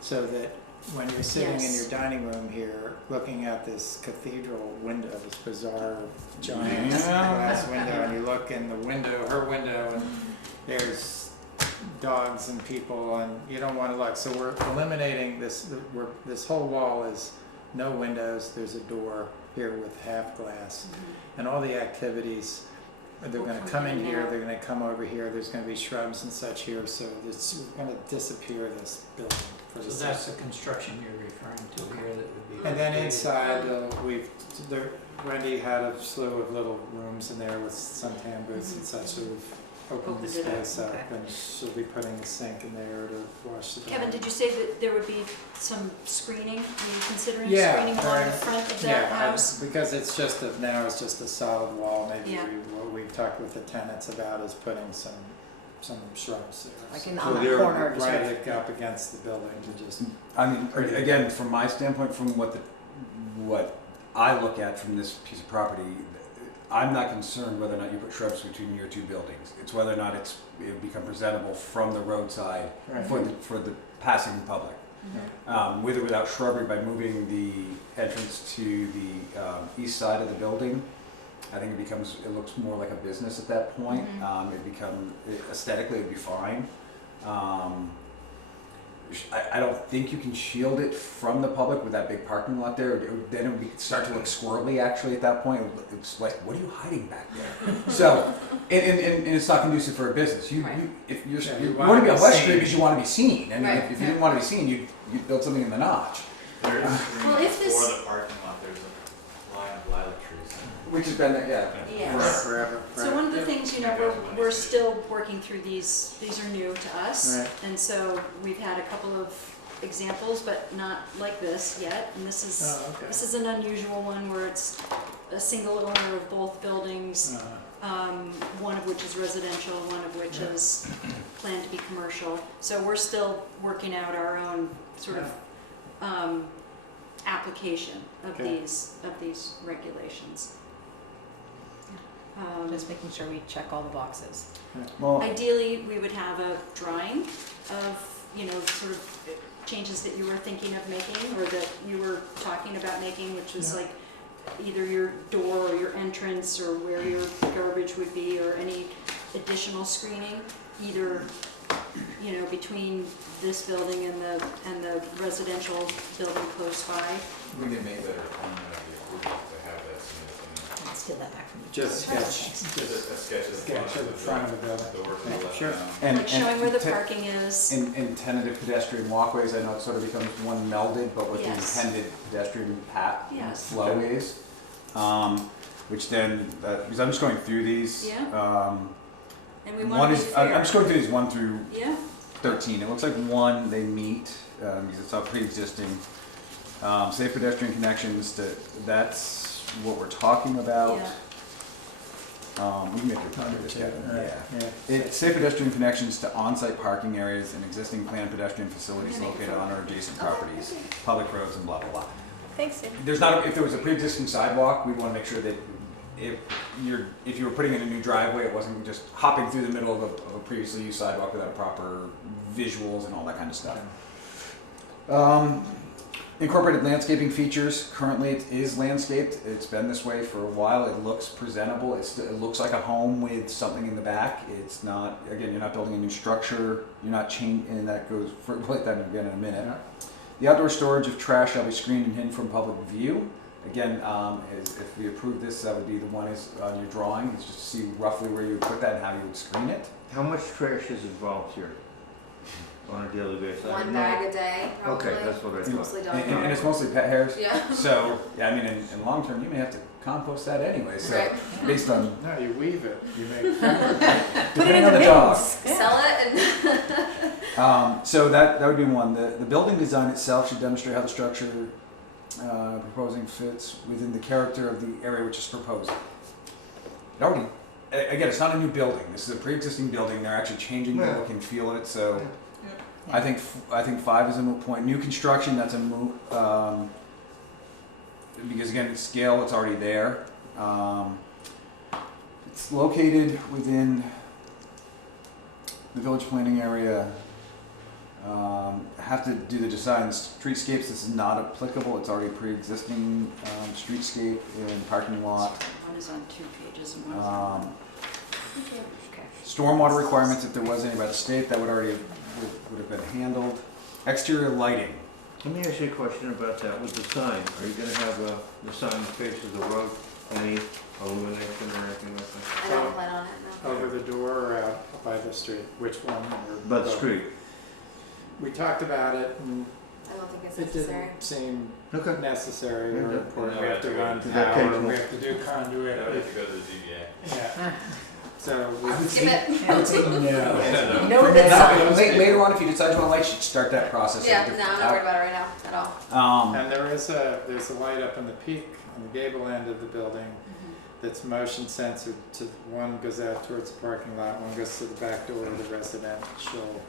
So that when you're sitting in Yes. your dining room here, looking at this cathedral window, this bizarre giant Yeah. glass window, and you look in the window, her window, and there's dogs and people, and you don't want to look. So we're eliminating this. This whole wall is no windows. There's a door here with half glass, and all the activities. They're Will going to come come in in here. now. They're going to come over here. There's going to be shrubs and such here. So it's going to disappear this building for the So that's the construction you're referring to here that would be. and then located. inside, Wendy had a slew of little rooms in there with suntan booths and such, so we've opened the Opened it up, space up, okay. and she'll be putting a sink in there to wash the dog. Kevin, did you say that there would be some screening? Are you considering Yeah, screening along the right. front of Yeah, that house? because it's just now it's just a solid wall, maybe Yeah. what we've talked with the tenants about is putting some shrubs there. Like in So on the they're corner, just right right. up against the building to just, I mean, again, from my standpoint, from what I look at from this piece of property, I'm not concerned whether or not you put shrubs between your 2 buildings. It's whether or not it become presentable from the roadside right. for the passing public. With or without shrubbery, by moving the entrance to the east side of the building, I think it looks more like a business at that point. Aesthetically, it'd be fine. I don't think you can shield it from the public with that big parking lot there. Then it would start to look squirrely actually at that point. It's like, what are you hiding back there? So, and it's not conducive for a business. If you want to be on West Street because you want to be seen. And Right. if you didn't want to be seen, you'd build something in the notch. There is Well, if this- for the parking lot, there's a line of lilac trees. Which has been there, yeah. Yes. Forever. So one of the things, we're still working through these are new to us. Right. And so we've had a couple of examples, but not like this yet. And this is an unusual one where it's a single owner of both buildings, one of which is residential, one of which is planned to be commercial. So we're still working out our own sort of application of Okay. these regulations. Just making sure we check all the boxes. Well, Ideally, we would have a drawing of, sort of changes that you were thinking of making or that you were talking about making, which was Yeah. like either your door or your entrance or where your garbage would be or any additional screening, either, between this building and the residential building close by. We get made better comment of the approval to have that submitted I'll steal that back from you. Just sketch, to me. Just a sketch of the sketch of the front of the building. door to the left. Sure. Like showing where the te- parking is. in tentative pedestrian walkways, I know it sort of becomes one melded, but what the Yes. intended pedestrian path Yes. flow is. Which then, because I'm just going through these. Yeah. And we One want to be is, fair. I'm just going through these 1 through Yeah, 13. It looks like 1, they meet, because it's all pre-existing. Safe pedestrian connections, that's what we're talking about. yeah. We can get to talk this, Kevin, Right, yeah. yeah. It's safe pedestrian connections to on-site parking areas and existing planned pedestrian facilities Yeah, located on or adjacent Okay, properties, okay. public roads and blah, blah, blah. Thanks, Dave. There's not, if there was a pre-existing sidewalk, we want to make sure that if you were putting in a new driveway, it wasn't just hopping through the middle of a previously used sidewalk without proper visuals and all that kind of stuff. Incorporated landscaping features. Currently, it is landscaped. It's been this way for a while. It looks presentable. It looks like a home with something in the back. It's not. Again, you're not building a new structure. You're not changing, and that goes. We'll hit that again in a minute. Yeah. The outdoor storage of trash shall be screened and hidden from public view. Again, if we approve this, that would be the one is on your drawing. It's just to see roughly where you would put that and how you would screen it. How much trash is involved here on a daily basis? I One don't know. bag a day, probably. Okay, that's what I It's thought. mostly dog And it's mostly pet hairs. Yeah. So, yeah, I mean, in long term, you may have to compost that anyway. So, Right. based on No, you weave it, you make. depending on the dog. Sell it and. So that would be one. The building design itself should demonstrate how the structure proposing fits within the character of the area which is proposed. It already, again, it's not a new building. This is a pre-existing building. They're actually changing the Yeah. look and feel of it. So, I think 5 is a moot point. New construction, that's a moot. Because again, it's scale, it's already there. It's located within the village planning area. Have to do the design. Streetscapes, this is not applicable. It's already pre-existing streetscape and parking lot. One is on 2 pages and one is on Um, okay. Stormwater requirements, if there was any by the state, that would have been handled. Exterior lighting. Let me ask you a question about that with the sign. Are you gonna have the sign that faces the road, any illumination or anything like that? I don't plan on it, no. Over the door or out by the street, which one? or By the both? street? We talked about it and I don't think it's it necessary. didn't seem Okay. necessary Yeah, or that- important. no, We have to that's run good. That power, occasional- we have to do conduit. That would have to go to the ZBA. Yeah. So we. Skip it. Yeah. Note that Now, sign. later on, if you decide you want lights, you should start that process. Yeah, no, I'm not worried about it right now, at all. And there's a light up in the peak on the gable end of the building that's motion censored to, one goes out towards the parking lot, one goes to the back door of the residential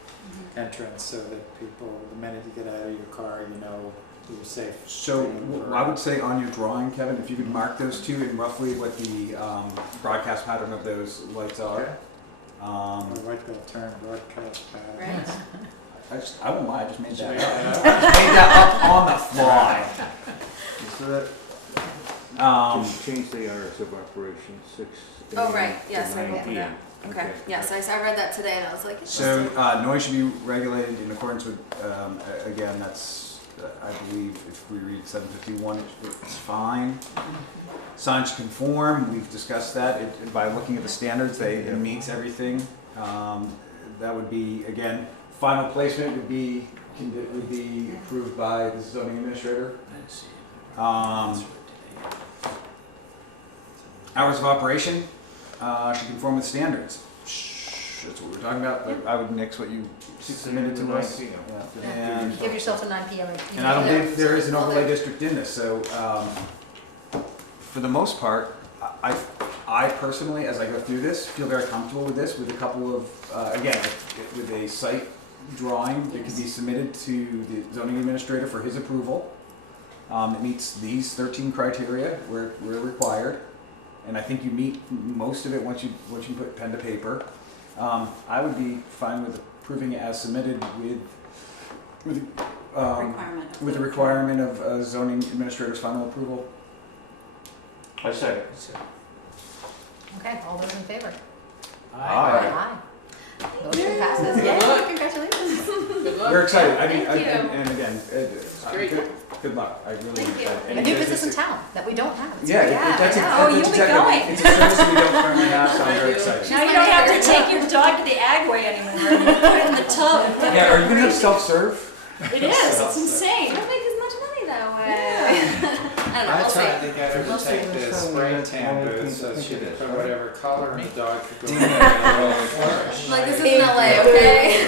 entrance so that people, the minute you get out of your car, you know you're safe. So I would say on your drawing, Kevin, if you could mark those two and roughly what the broadcast pattern of those lights are. Okay. I like that term, broadcast pattern. Right? I won't lie, I just made Did that you up. make I that just made that up on the fly. So that, Um, can you change the hours of operation, 6 Oh, a.m. right, yes, to I 9 read p.m.? Okay, yes, I read that today and I was like, it's So just noise should be regulated in accordance with, again, that's, I believe, if we read 751, it's fine. Signs should conform, we've discussed that. By looking at the standards, it meets everything. That would be, again, final placement would be approved by the zoning administrator. Hours of operation should conform with standards. That's what we're talking about. Like, I would nix what you submitted to us. 9 p.m. Yeah. And, Give yourself a 9 p.m. and I don't Yeah. believe there is an All overlay day. district in this. So for the most part, I personally, as I go through this, feel very comfortable with this. With a couple of again, with a site drawing that could be submitted to the zoning administrator for his approval. It meets these 13 criteria where required, and I think you meet most of it once you put pen to paper. I would be fine with approving it as submitted with the requirement of zoning administrator's final approval. I second. Okay, all those in favor? Aye. Motion passes. Good Yay, luck. congratulations. Good luck. We're excited. I mean, Thank you. and again, great. good luck. I really Thank you. And A new again, business in town that we don't have. It's Yeah, great. that's I know. Oh, you'll be going. It's a service that we don't currently have, so I'm very Thank you. excited. Now you don't have to take your dog to the Agway anymore. You put it in the tub. Yeah, are you gonna have self-serve? It is. It's I insane. don't make as much money that way. I don't know, we'll see. to get her to take the spray tan booth so she could put whatever color the dog could go in there and roll and flourish. Like, this isn't LA, okay?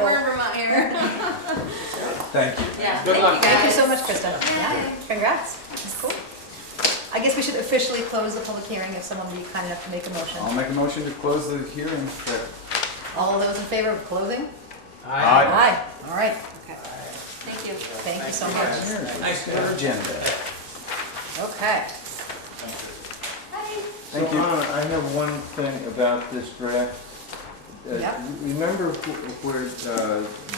We're in Vermont here. Thank you. Yeah, Good thank luck. you Thank you guys. so much, Krista. Yay. Yeah, congrats. That's cool. I guess we should officially close the public hearing if someone would be kind enough to make a motion. I'll make a motion to close the hearing. All those in favor of closing? Aye. Aye. All right. Okay. Thank you. Thank you so much. Nice agenda. Okay. Thank So, you. I have one thing about this draft. Yep. Remember where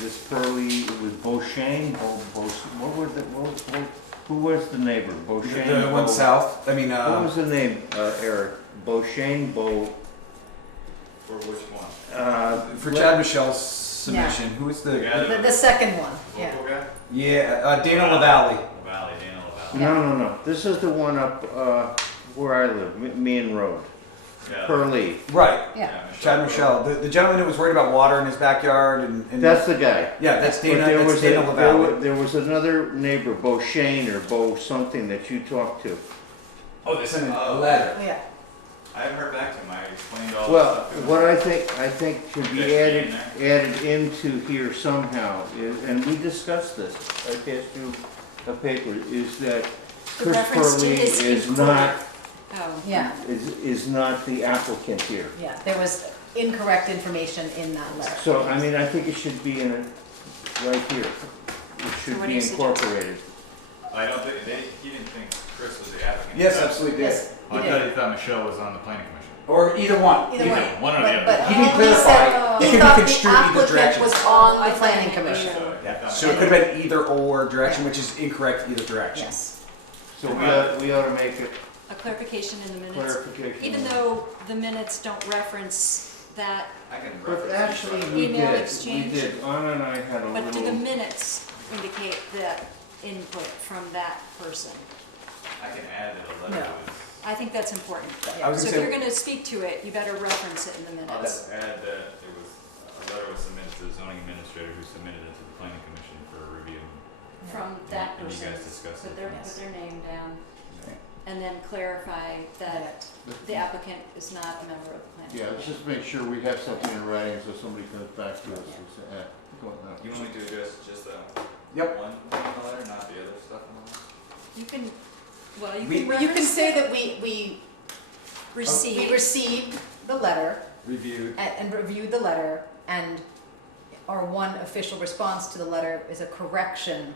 this Pearly, it was Beauchesne, what was it, who was the neighbor? Beauchesne? The one south, I mean, What was the name, Eric? Beauchesne, For which one? for Chad Michelle's submission, who is the? The second one, yeah. Local guy? Yeah, Dana LaValle. LaValle, Dana LaValle. No. This is the one up where I live, Meehan Road. Yeah. Pearly. Right. Yeah. Chad Michelle, the gentleman who was worried about water in his backyard and. That's the guy. Yeah, that's But Dana, there that's was Dana LaValle. there was another neighbor, Beauchesne or Beau something that you talked to. Oh, they sent a Oh, letter. yeah. I haven't heard back to him. I explained all Well, the stuff to him. what I think should be Okay, added into here somehow is, and we discussed this, I passed you a paper, is that The Chris reference to Purley his is employer. not, Oh. Yeah, is not the applicant here. yeah. There was incorrect information in that letter. So, I mean, I think it should be in it, right here. It should what do be you suggest? incorporated. I don't think, he didn't think Chris was the applicant. Yes, absolutely did. Yes, I he thought did. he thought Michelle was on the planning commission. Or either one. Either one. One or the other. But He didn't he said clarify. It he could be thought the construed either applicant direction. was Oh, on I the thought planning he commission. knew. Yeah. So it could have been either or direction, which is incorrect either direction. Yes. So we ought to make it A clarification in the minutes. clarification. Even though the minutes don't reference that, I can But reference actually, it. we Email did, exchange. Anna and I had a but do the little, minutes indicate that input from that person? I can add that a letter No. was. I think that's important. I was So if gonna you're say, gonna speak to it, you better reference it in the I'll minutes. just add that it was, a letter was submitted to the zoning administrator who submitted it to the planning commission for review. From that And you person, guys discussed put it. their name down, Okay. and then clarify that the applicant is not a member of the planning yeah, let's commission. just make sure we have something in writing so somebody comes back to us and say, go on. You want me to address just Yep. one thing in the letter, not the other stuff in the letter? You can, well, you We- can Well, you can reference say it, that we receive, received the letter reviewed. and reviewed the letter, and our one official response to the letter is a correction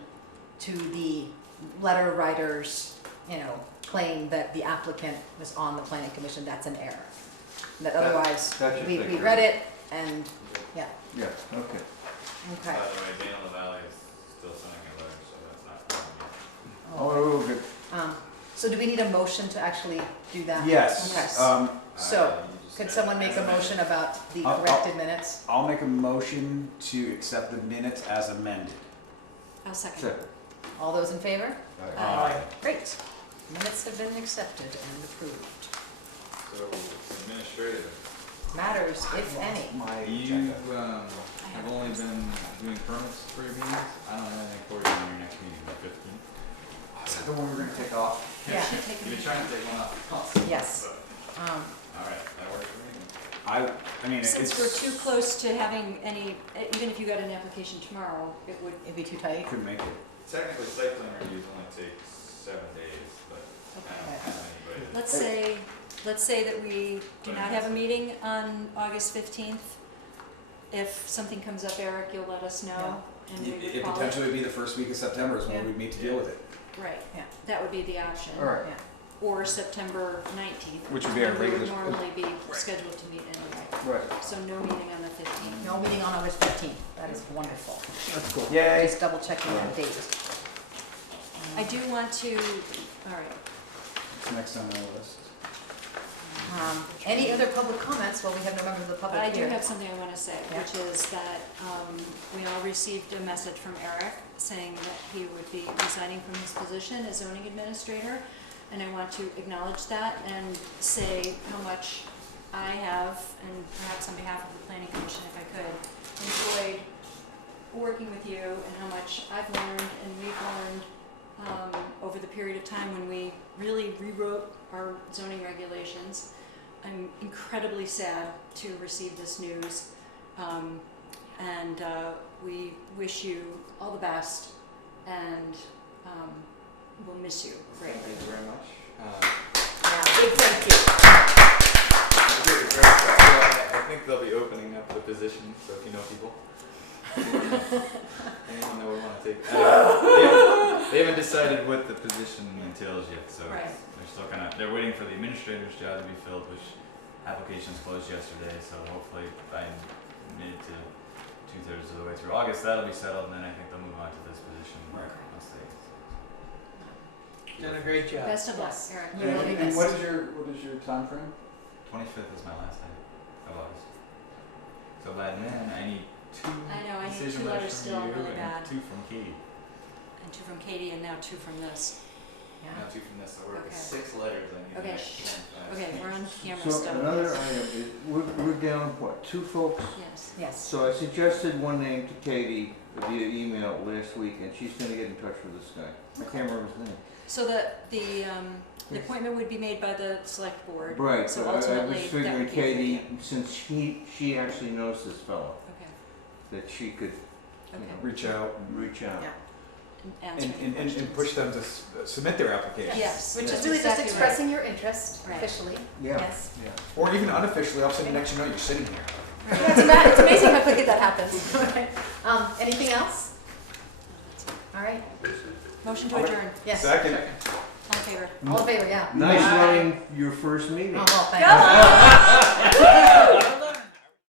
to the letter writer's, claim that the applicant was on the planning commission. That's an error. That otherwise, that should we take we care read of it, and, yeah, Yeah, okay. okay. By the way, Dana LaValle is still sending a letter, so that's not problem yet. Oh, good. So do we need a motion to actually do that? Yes. Okay. So, You just could said someone make a amendment. motion about the I'll- corrected minutes? I'll make a motion to accept the minutes as amended. I'll second. Second. All those in favor? Aye. Great. Minutes have been accepted and approved. So, administrative, Matters, if any. My you, agenda. have only been doing permits for your meetings? I don't have anything for you in your next meeting, the 15th. Is that the one we're gonna take off? Yeah, You've been trying to take one off. yes. Alright, that works for me. I mean, Since it's. we're too close to having any, even if you got an application tomorrow, it would, It'd be too tight. Couldn't make it. Technically, site plan reviews only take 7 days, but I don't Okay. have anybody. let's say that we do not have a meeting on August 15th. If something comes up, Eric, you'll let us know, and we would It call it. potentially would be the first week of September is when Yeah. we'd meet to deal with it. Right, Yeah. that would be the option. All right. Yeah. Or September 19th. Which would be our when we would regular- normally be scheduled to meet anyway. Right. So no meeting on the 15th. No meeting on August 15th. That is wonderful. That's cool. Yay. Just double checking that date. I do want to, all right, It's next on the list. Any other public comments? Well, we have no members of the public I do here. have something I want to say, Yeah. which is that we all received a message from Eric saying that he would be resigning from his position as zoning administrator. And I want to acknowledge that and say how much I have, and perhaps on behalf of the planning commission if I could, enjoyed working with you and how much I've learned and we've learned over the period of time when we really rewrote our zoning regulations. I'm incredibly sad to receive this news, and we wish you all the best, and we'll miss you greatly. Thank you very much. Yeah, big thank you. You did a great job. I think they'll be opening up the position, so if you know people. Anyone that would want to take they haven't decided what the position entails yet, so Right. they're still they're waiting for the administrator's job to be filled, which applications closed yesterday, so hopefully by mid to 2/3 of the way through August that'll be settled, and then I think they'll move on to this position once they. Done a great job. Best of luck, Yes. Eric. You will be And missed. what is your time frame? 25th is my last day of August. So by then I need two I know, I need decision 2 letters letters from still, you really and bad. 2 from Katie. And 2 from Katie, and now 2 from this. Yeah. Now 2 from this, so we're at Okay. 6 letters I need. Okay, to shh. make. Okay, we're on camera So still. another item is, we're down, what, 2 folks? Yes. Yes. So I suggested one name to Katie via email last week, and she's gonna get in touch with this guy. I can't remember his name. So the appointment would be made by the select board. Right, So but I ultimately, was that figuring would be Katie, since she actually knows this fellow, Okay, that she could, okay. Reach out reach out. Yeah. And answer any questions. and push them to submit their application. Yes. Which is that's really exactly just right. expressing your interest Right. officially. Yeah. Yes. Yeah. Or even unofficially, all of a sudden next you know you're sitting here. Yeah, it's amazing how quickly that happens. Anything else? All right. Motion to adjourn. Yes. Second. All in favor? All in favor, yeah. Nice running your first meeting. Oh, well, thank you.